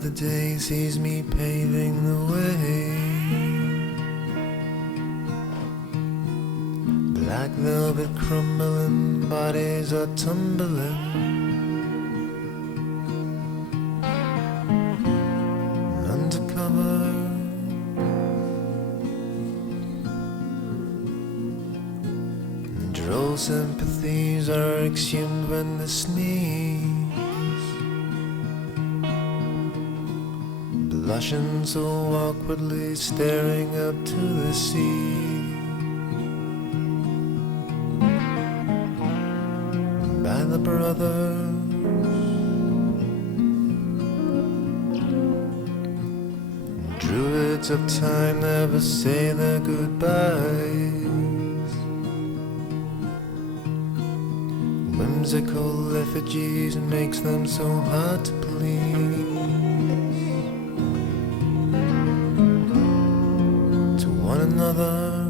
of the day sees me paving the way. Black velvet crumbling, bodies are tumbling. Undercover, droll sympathies are exhumed when they sneeze. Blushing so awkwardly, staring up to the sea. By the brothers, druids of time never say their goodbyes. Whimsical effigies makes them so hard to please. One another,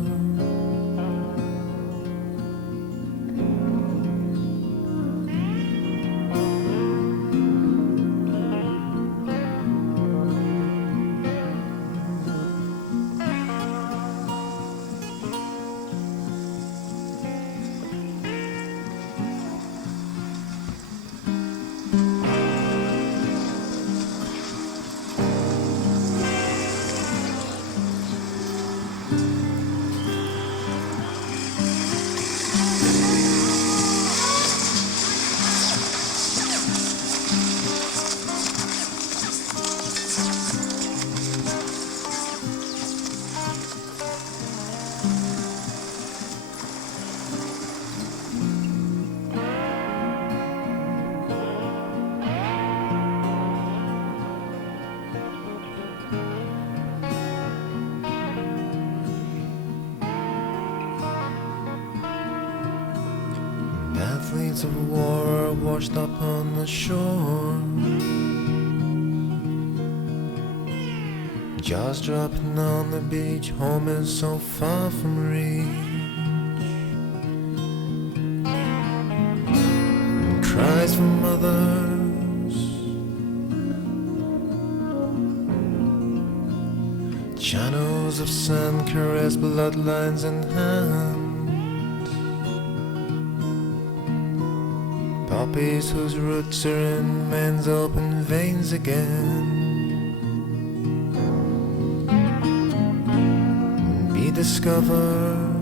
athletes of war are washed up on the shore. Jaws dropping on the beach, home is so far from reach. And cries from mothers, channels of sand caress bloodlines in hand. Poppies whose roots are in men's open veins again. Be discovered,